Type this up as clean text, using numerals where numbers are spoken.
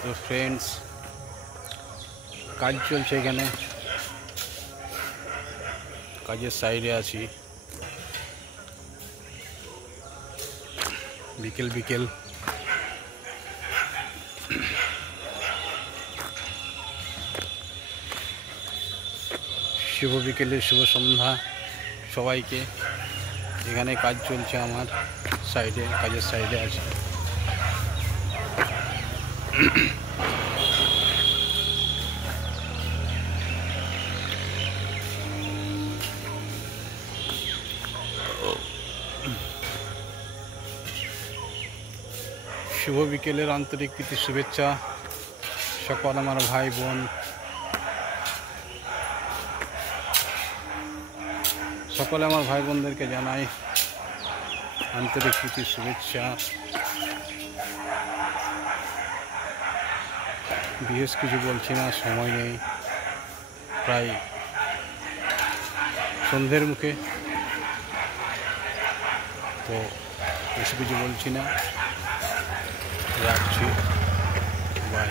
তো ফ্রেন্ডস, কাজ চলছে এখানে, কাজের সাইডে আছি। বিকেল বিকেল শুভ বিকেলের শুভ সন্ধ্যা সবাইকে। এখানে কাজ চলছে আমার সাইডে, কাজের সাইডে আছে। শুভ বিকেলের আন্তরিক প্রীতি শুভেচ্ছা সকল আমার ভাই বোন, সকলে আমার ভাই বোনদেরকে জানাই আন্তরিক প্রীতি শুভেচ্ছা। বিশেষ কিছু বলছি না, সময় নেই, প্রায় সন্ধ্যের মুখে, তো বেশি কিছু বলছি না, রাখছি, বাই।